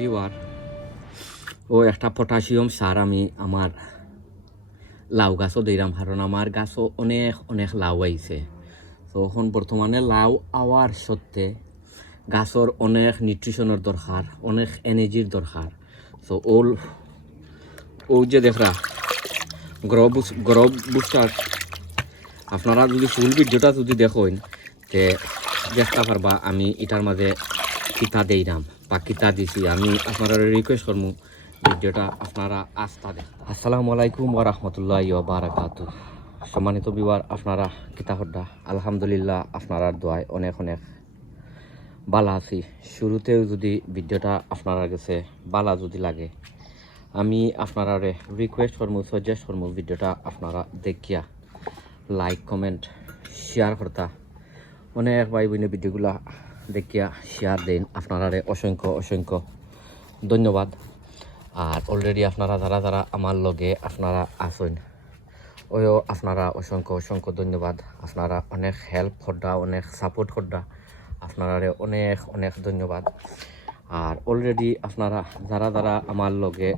Beware ও একটা potassium সার আমি আমার লাউ গাছও দিলাম, কারণ আমার গাছও অনেক অনেক লাউ আইছে। তো এখন বর্তমানে লাউ আওয়ার সত্ত্বে গাছর অনেক নিউট্রিশনের দরকার, অনেক এনার্জির দরকার। তো ও যে দেখরা গ্রো বুস্টার আপনারা যদি ফুল ভিডিওটা যদি দেখেন তে দেখতে পারবা আমি এটার মাঝে কিতা দিলাম বা কিতা দিছি। আমি আপনারা রিকোয়েস্ট করবো ভিডিওটা আপনারা আস্থা দেখতে। আসসালামু আলাইকুম ওয়া রাহমাতুল্লাহি ওয়া বারাকাতুহু। সম্মানিত বিওয়ার, আপনারা কিতা হড্ডা? আলহামদুলিল্লাহ আপনারা দোয়ায় অনেক অনেক বালা আছি। শুরুতেও যদি ভিডিওটা আপনারা কাছে বালা যদি লাগে, আমি আপনারা রিকোয়েস্ট করবো, সাজেস্ট করবো ভিডিওটা আপনারা দেখিয়া লাইক কমেন্ট শেয়ার করতা। অনেক ভাই বোনে ভিডিওগুলা দেখিয়া শেয়ার দেন, আপনারা অসংখ্য অসংখ্য ধন্যবাদ। আর অলরেডি আপনারা যারা যারা আমার লগে আপনারা আসেন, ওইও আপনারা অসংখ্য অসংখ্য ধন্যবাদ। আপনারা অনেক হেল্প করডা, অনেক সাপোর্ট করডা, আপনারা অনেক অনেক ধন্যবাদ। আর অলরেডি আপনারা যারা যারা আমার লগে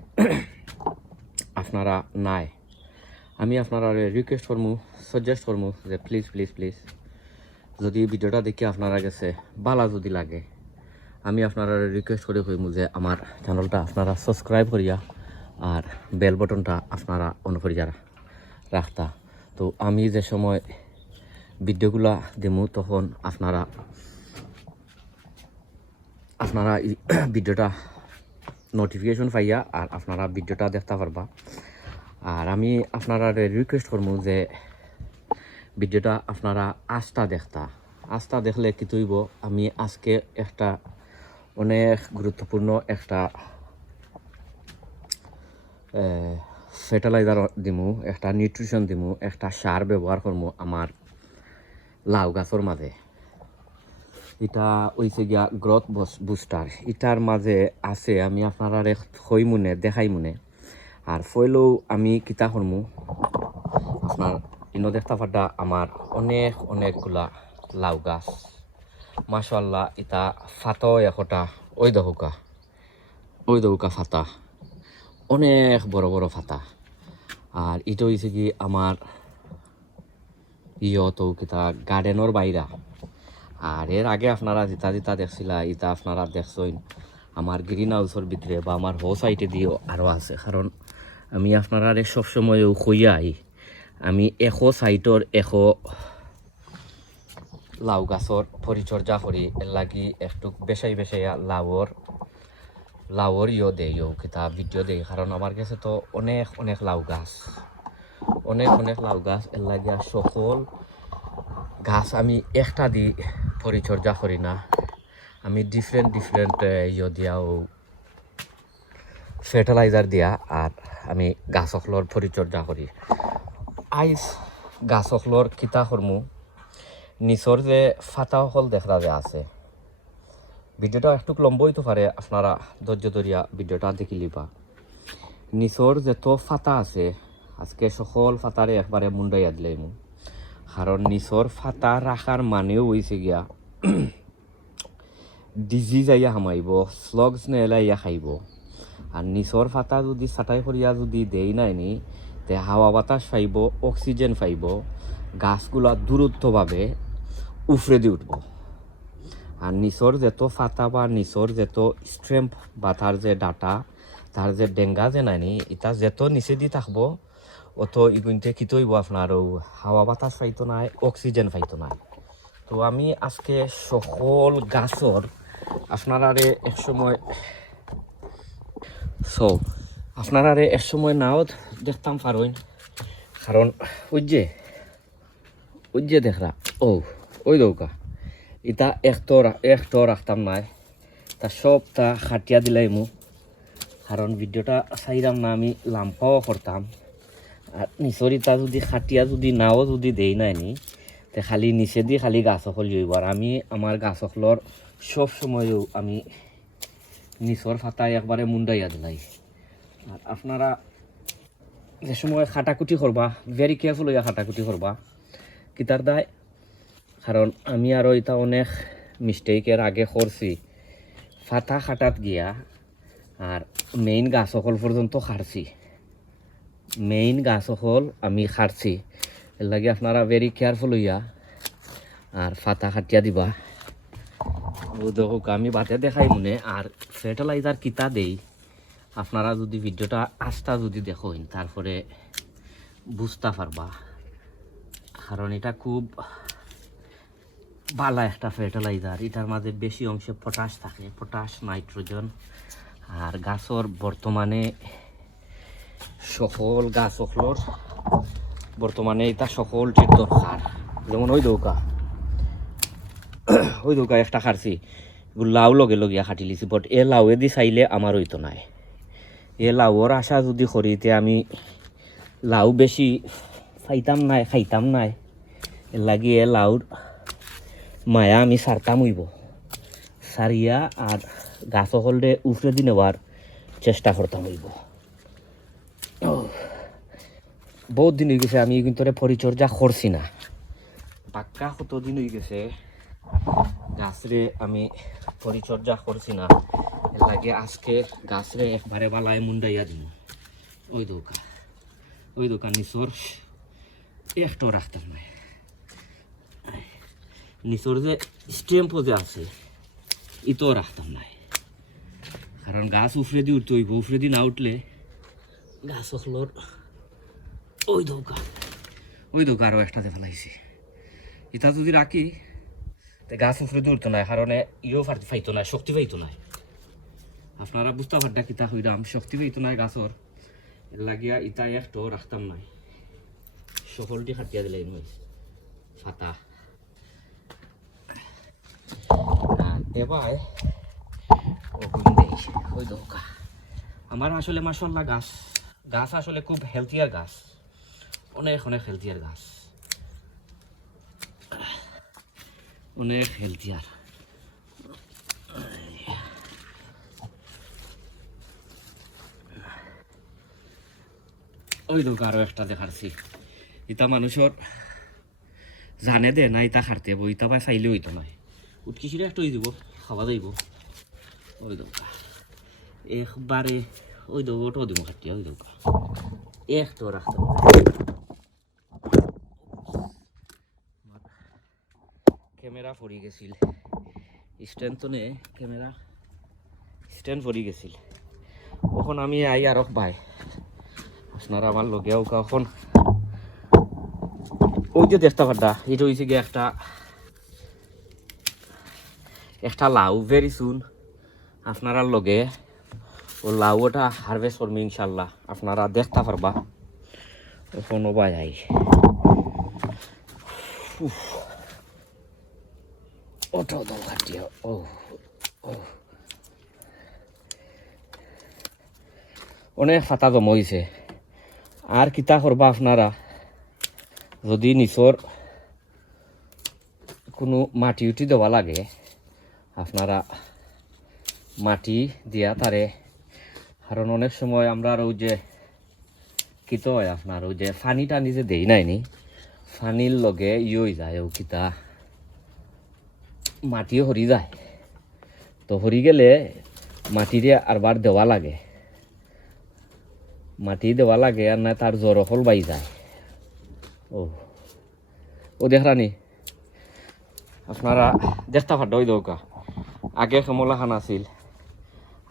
আপনারা নাই, আমি আপনারা রিকোয়েস্ট করবো, সাজেস্ট করবো যে প্লিজ প্লিজ প্লিজ যদি ভিডিওটা দেখে আপনারা গেছে ভালো যদি লাগে, আমি আপনারা রিকোয়েস্ট করে কইমু যে আমার চ্যানেলটা আপনারা সাবস্ক্রাইব করিয়া আর বেল বটনটা আপনারা অন করিয়া রাখতা। তো আমি যে সময় ভিডিওগুলা দেমু তখন আপনারা ভিডিওটা নোটিফিকেশন পাইয়া আর আপনারা ভিডিওটা দেখতে পারবা। আর আমি আপনারা রিকোয়েস্ট করবো যে ভিডিওটা আপনারা আস্থা দেখলে কি তৈব। আমি আজকে একটা অনেক গুরুত্বপূর্ণ একটা ফার্টিলাইজার দিমু, একটা নিউট্রিশন দিমু, একটা সার ব্যবহার করবো আমার লাউ গাছর মাঝে। এটা হইছে গিয়া গ্রোথ বুস্টার। এটার মাঝে আছে আমি আপনারা হই মনে দেখাই মনে। আর ফইলেও আমি কিতা করমু আপনার ইনো দেখতে পাড্ডা আমার অনেক অনেকগুলা লাউ গাছ, মাশাআল্লাহ। এটা ফাতো একটা ওই দহুকা ফাতা, অনেক বড় বড় ফাতা। আর এটা হয়েছে কি আমার তো কিতা গার্ডেনের বাইরা। আর এর আগে আপনারা যেটা দেখছিলা এটা আপনারা দেখছেন আমার গ্রিন হাউসের ভিতরে বা আমার হো সাইডে দিয়েও আরও আছে। কারণ আমি আপনারা সবসময় খুঁয়াই আমি এশো সাইটর এশো লাউ গাছর পরিচর্যা করি। এর লাগি একটু বেশাই লাউর দেই কিতা ভিডিও দেই। কারণ আমার কাছে তো অনেক অনেক লাউ গাছ, এর লাগিয়া সকল গাছ আমি একটা দি পরিচর্যা করি না। আমি ডিফারেন্ট দিয়াও ফার্টিলাইজার দিয়া আর আমি গাছকলর পরিচর্যা করি। আইস গাছকলর কিতা করমু, নিচর যে ফাতা সকল দেখা যে আছে, ভিডিওটা একটু লম্বা হইতে পারে, আপনারা ধৈর্য ধরিয়া ভিডিওটা দেখি লিবা। নিচর যত ফাতা আছে আজকে সকল ফাতারে একবারে মুন্ডাইয়া দিলাইমু। কারণ নিচর ফাতা রাখার মানেও হয়েছে গিয়া ডিজিজ আইয়া হামাইব, স্লগস নেলা ইয়া খাইব। আর নিচর ফাতা যদি ছাটাই করিয়া যদি দেই নাইনি, তে হাওয়া বাতাস পাইব, অক্সিজেন পাইব, গাছগুলা দূরত্বভাবে উফরে দিয়ে উঠব। আর নিচর যত ফাতা বা নিচর যত স্ট্রেম্প বা তার যে ডাটা, তার যে ডেঙ্গা যে নাইনি, এটা যত নিচে দি থাকবো অত ইগুনতে কি তৈব আপনার হাওয়া বাতাস পাইতো নাই, অক্সিজেন পাইতো নাই। তো আমি আজকে সকল গাছর আপনারা একসময় আপনারা একসময় নাও দেখতাম পারেন। কারণ ওই যে দেখরা ওই দৌকা এটা একটো রাখতাম নাই, তা সবটা খাটিয়া দিলাইমু। কারণ ভিডিওটা চাইলাম না আমি লাম্পাও করতাম। আর নিচর ইটা যদি খাটিয়া যদি নাও যদি দেই নাইনি, তে খালি নিচে দিয়ে খালি গাছ সকল জইব। আর আমি আমার গাছ সকলর সব সময়ও আমি নিচর ফাতায় একবারে মুন্ডাইয়া দিলাই। আর আপনারা যে সময় খাটাকুটি করবা ভেরি কেয়ারফুল হইয়া খাটাকুটি করবা কিতার দায়। কারণ আমি আরও এটা অনেক মিস্টেকের আগে করছি, ফাতা খাটাত গিয়া আর মেইন গাছ সকল পর্যন্ত খাড়ছি, মেইন গাছ সকল আমি খাড়ছি। এর লাগে আপনারা ভেরি কেয়ারফুল হইয়া আর ফাতা খাটিয়া দিবা। ও দেখো আমি বাতে দেখাই মনে। আর ফার্টিলাইজার কিতা দেই আপনারা যদি ভিডিওটা আস্তা যদি দেখেন তারপরে বুঝতে পারবা, কারণ এটা খুব ভালো একটা ফার্টিলাইজার। এটার মাঝে বেশি অংশে পটাশ থাকে, পটাশ, নাইট্রোজেন। আর গাছর বর্তমানে সকল গাছ সকলর বর্তমানে এটা সকলটির দরকার। যেমন ওই দৌকা একটা খারছি, লাউ লগে লগিয়া খাটি লিছি, বাট এ লাউয়ে দি চাইলে আমার হইতো নাই। এ লাউর আশা যদি করিতে আমি লাউ বেশি খাইতাম নাই, এর লাগি এ লাউর মায়া আমি সারতাম হইব, সারিয়া আর গাছ সকলে উফরে দি নেওয়ার চেষ্টা করতাম হইব। বহুত দিন হয়ে গেছে আমি কিন্তু পরিচর্যা করছি না, পাক্কা কতদিন হয়ে গেছে গাছরে আমি পরিচর্যা করছি না। এর লাগে আজকে গাছরে একবারে বালায় মুন্ডাইয়া দিন। ওই দোকান নিচর একটাও রাখতাম না, নিচর যে স্টেম্পও যে আছে ইতও রাখতাম না, কারণ গাছ উফরে দিয়ে উঠতে হইব, উফরে দিয়ে না উঠলে গাছ হলোর ওই দৌকা আরও একটাতে ফেলাইছি। ইটা যদি রাখি গাছ উফরে দিয়ে উঠতো না, কারণ ইও ফাইতো না, শক্তি পাইতো না। আপনারা বুঝতে পারডা কিতা হইলাম, শক্তি পাইতো না গাছর। এর লাগিয়া ইটা একটাও রাখতাম নাই, সকলটি খাটিয়া দিলে ফাতা। এবার ওই দৌকা আমার আসলে মাশাআল্লাহ গাছ আসলে খুব হেলথিয়ার গাছ, অনেক হেলথিয়ার গাছ, অনেক হেলথিয়ার। ওই দৌকা আরো একটা দেখাচ্ছি, ইটা মানুষের জানে দে না ইটা খারতে হইব, ইটা পায় চাইলে হইতো নয়, উৎকিসিরে একটা হয়ে যাব, খাওয়া যাইব। ওই দৌকা একবারে ওই দৌকাটাও দিব খাটিয়া, ওই দৌকা একটাও রাখতে ক্যামেরা পড়ি গেছিল, স্ট্যান্ড তো নে ক্যামেরা স্ট্যান্ড পড়ি গেছিল। তখন আমি আই আর ভাই আপনারা আমার লগেও কখন ওই যে দেখতে পারডা, এটা হয়েছে গিয়ে একটা লাউ। ভেরি সুন আপনারা লগে ও লাউটা হারভেস্ট করবো ইনশাল্লাহ, আপনারা দেখতে পারবা। তখন ও ভাই আই ওটাও দল কাটিয়া অনেক ফাতা জমা হয়েছে। আর কিতা করবা আপনারা, যদি নিচর কোনো মাটি উঠি দেওয়া লাগে আপনারা মাটি দিয়া তারে, কারণ অনেক সময় আমরা ওই যে কিতো হয় আপনার ওই যে ফানি টানি যে দেই নাইনি, ফানির লগে হয়ে যায় ও কিতা মাটিও হরি যায়। তো হরি গেলে মাটিরে আরবার দেওয়া লাগে, মাটি দেওয়া লাগে, আর না তার জরফল বাই যায়। ও দেখরানি আপনারা দেখতে পারড ওই দৌকা আগে কমলাখান আছিল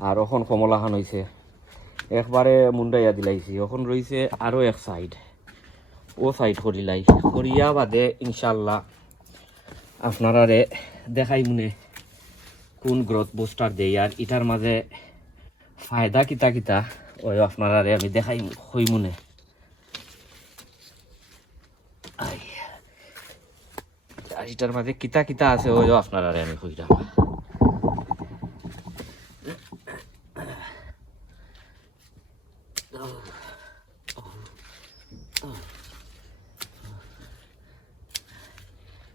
আর এখন কমলাখান হয়েছে, একবারে মুন্ডাইয়া দিলাইছি। এখন রয়েছে আরও এক সাইড, ও সাইড করিলাই, করিয়া বাদে ইনশাল্লাহ আপনারা দেখাই মনে কোন গ্রোথ বুস্টার দেই আর ইটার মাঝে ফায়দা কিতা ওই আপনারা আমি দেখাই হই মনে। আর এটার মাঝে কিতা আছে ওই আপনারা আমি হইলাম।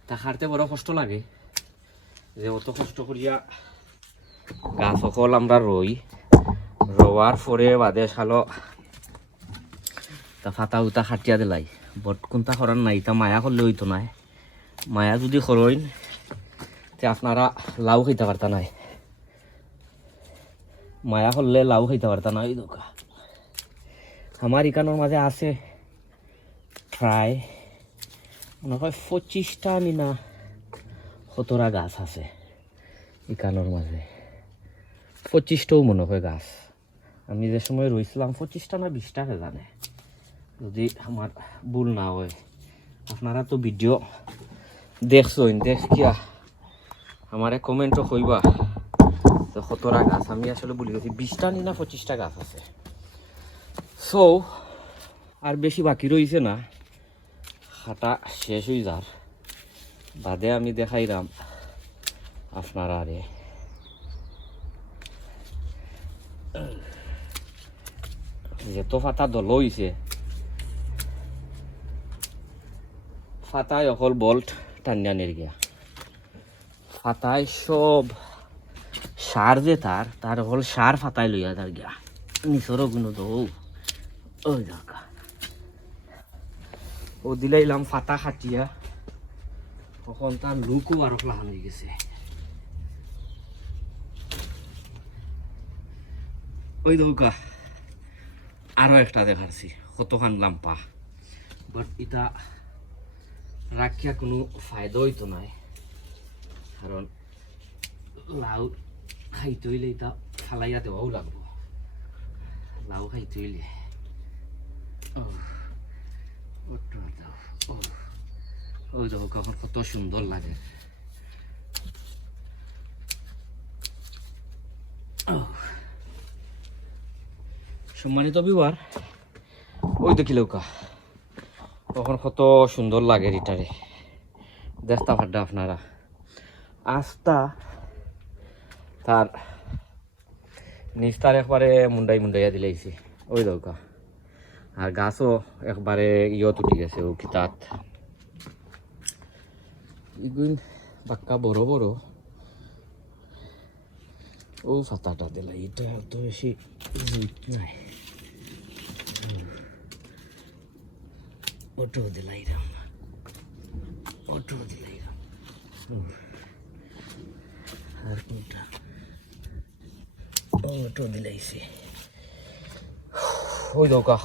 তা হারতে বড় কষ্ট লাগে, যে অত কষ্ট করিয়া গাছ সকল আমরা রোয়ার পরে বাদে সালো তা ফাতা উতা খাটিয়া দিলাই, বট কোনটা করার নাই, তা মায়া করলে হইতো নাই। মায়া যদি করইন তে আপনারা লাউ খাইতে পারতা নাই, মায়া করলে লাউ খাইতে পারতা না। ওই দোকা আমার ইকানোর মাঝে আছে প্রায় মনে হয় 25টা নি না 17টা গাছ আছে ইকানোর মাঝে। 25টাও মনে হয় গাছ। আমি যে সময় রয়েছিলাম 25টা না 20টা জানে, যদি আমার ভুল না হয়। আপনারা তো ভিডিও দেখছেন, দেখিয়া আমারে কমেন্টও কইবা যে 17টা গাছ। আমি আসলে ভুলে গেছি 20টা নি না 25টা গাছ আছে। সো আর বেশি বাকি রয়েছে না, খাটা শেষ হয়ে যার বাদে আমি দেখাইলাম আপনারা। আরে যেত ফাটা দল হয়েছে, ফাটায় অকল বল্ট টানিয়ানের গিয়া, ফাটায় সব সার যে তার অকল সার ফাটাই লইয়া তার গিয়া নিচরও কোনো তো ওই দেখা ও দিলাইলাম ফাটা খাটিয়া, তখন তার লুকও আরো লাগানো হয়ে গেছে। ওই দৌকা আরো একটা দেখাচ্ছি কতখান লাম্পা, বাট এটা রাখিয়া কোনো ফায়দা হইতো নাই, কারণ লাউ খাইতে হইলে এটা ফালাইয়া দেওয়াও লাগবো। লাউ খাইতে হইলে ওই দেখো কখন কত সুন্দর লাগে। সম্মানিত বিবার, ওই দেখিলেও তখন কত সুন্দর লাগে রিটারে দেখতে পারডা আপনারা। আস্তা তার নিস্তার একবারে মুন্ডাইয়া দিলাইছি ওই দৌকা, আর গাছও একবারে ইয়ত উঠি গেছে ও কিতাত। এগুন বাক্কা বড় বড় ও ফাতাটা দিলা, এটা এত বেশি নাই। Auto দিলাইরাম, auto দিলাইরাম। আর কোনটা অটো দিলাইছি ওই দৌকা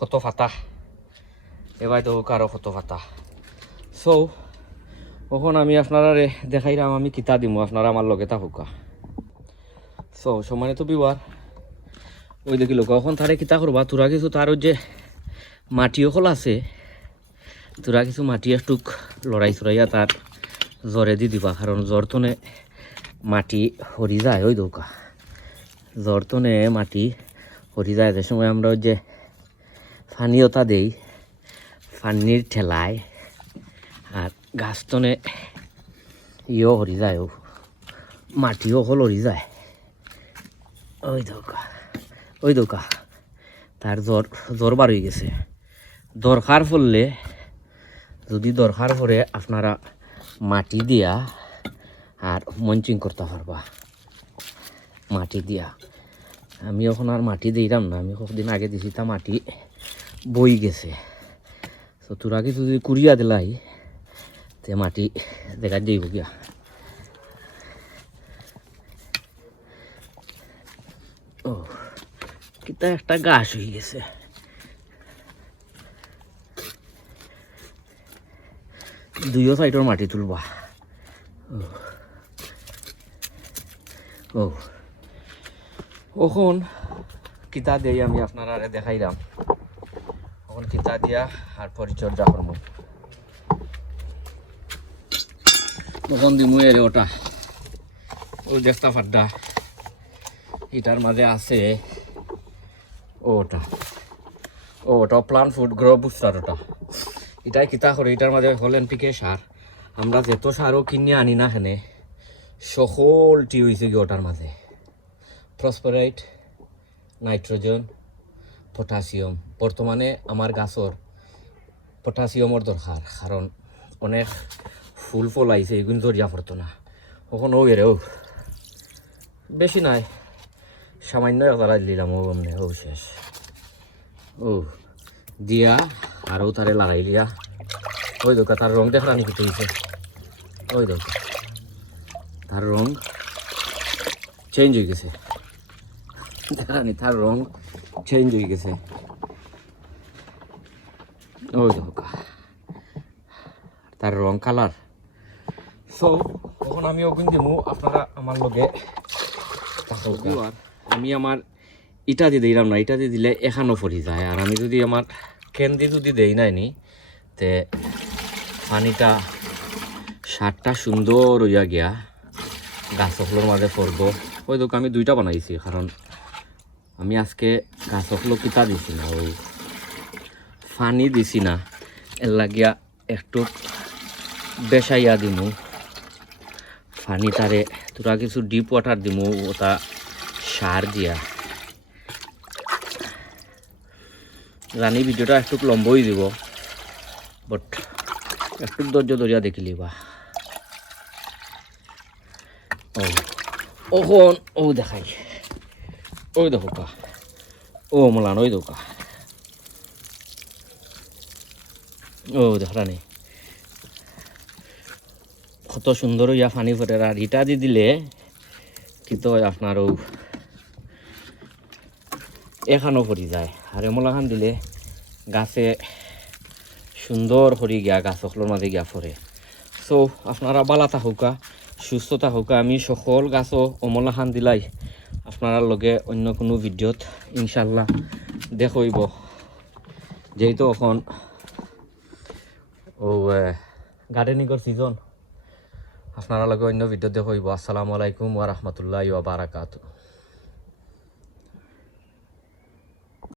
কত ফাতা, এবার দৌকা আরো কত ফাতা। সো ওখন আমি আপনারা দেখাইলাম আমি কিতা দিমু, আপনারা আমার লগে থাকুকা। সো সম্মানিত বিবার, ওই দেখি লোক ওখন তারে কিতা করবা, তোরা কিছু তার যে মাটি অকল আছে, তোরা কিছু মাটি একটুক লড়াই চড়াইয়া তার জ্বরে দি দিবা, কারণ জ্বর তনে মাটি হরি যায়। ওই দৌকা জ্বর তনে মাটি হরি যায়, যে সময় আমরা ওই যে ফানিওতা দেই ফানির ঠেলায়, আর গাছ তনে ইও হরি যায়, ও মাটিও হল হরি যায়। ওই দৌকা তার জ্বর বার হয়ে গেছে। দরকার পড়লে যদি দরকার পড়ে আপনারা মাটি দিয়া আর মঞ্চিং করতে পারবা, মাটি দিয়া। আমি এখন আর মাটি দিলাম না, আমি কতদিন আগে দিছি তা মাটি বই গেছে। তো তোরা কিছু যদি কুড়িয়া দিলাই তে মাটি দেখা যাইব গিয়া। ও কিতা একটা গাছ হয়ে গেছে, দুইও সাইডের মাটি তুলবা। ও ওখন কিতা দেই আমি আপনারা দেখাইলাম, ওখন কিতা দিয়া আর পরিচর্যা করবো। তখন দিমু এর ওটা ওই দেখতে পাড্ডা এটার মাঝে আছে ওটা প্লান্ট ফুড গ্রো বুস্টার। ওটা এটাই কিতা করে, এটার মাঝে হল এনপিকে সার। আমরা যেত সারও কিনে আনি না এখানে সকলটি হয়েছে কি ওটার মাঝে ফসফরাইট, নাইট্রোজেন, পটাশিয়াম। বর্তমানে আমার গাছর পটাশিয়ামর দরকার, কারণ অনেক ফুল ফল আইছে, এগুলো ধরিয়া পড়তো না। কখনো ও এরে ও বেশি নাই, সামান্য একলা দিলাম ও এমনি ও শেষ। ও দিয়া আরও তারে লাগাই লিয়া। ওই দোকা তার রং দেখলাম কি হয়েছে, ওই দোকা তার রং চেঞ্জ হয়ে গেছে। দেখানি তার রং চেঞ্জ হয়ে গেছে ওই দেখো তার রং কালার সো তখন আমি ওখান দিব আপনারা আমার লগে আমি আমার ইটা দিয়ে দিলাম না ইটা দিয়ে দিলে এখানো পড়ি যায় আর আমি যদি আমার কেন দিয়ে যদি দেই নাইনি তে পানিটা সারটা সুন্দর হইয়া গিয়া গাছগুলোর মাঝে পড়ব ওই দেখো আমি দুইটা বানাইছি কারণ আমি আজকে গাছগুলো কিতা দিছি না ওই পানি দিছি না এর লাগিয়া একটু বেসাইয়া দিমু পানি তারে তোরা কিছু ডিপ ওয়াটার দিমু ওটা সার দিয়া জানি ভিডিওটা একটু লম্বই দিব বাট একটু ধৈর্য ধরিয়া দেখিলি বা ওখন ও দেখাই ওই দেখো কা ও মলান ওই দোকা ও দেখানি কত সুন্দর ইয়া পানি ফোটে আর ইটা দি দিলে কিন্তু আপনার ও এখানো পড়ি যায় আর এমলাখান দিলে গাছে সুন্দর হরি গিয়া গাছগুলোর মাঝে গিয়া পড়ে সো আপনারা বালা থাকুকা সুস্থ থাকুকা আমি সকল গাছও অমলাখান দিলাই আপনারা লগে অন্য কোনো ভিডিওত ইনশাল্লাহ দেখইব যেহেতু এখন ও গার্ডেনিংয়ের সিজন আপনারা লগে অন্য ভিডিও দেখইব আসসালামু আলাইকুম ওয়া রাহমাতুল্লাহি ওয়া বারাকাতুহু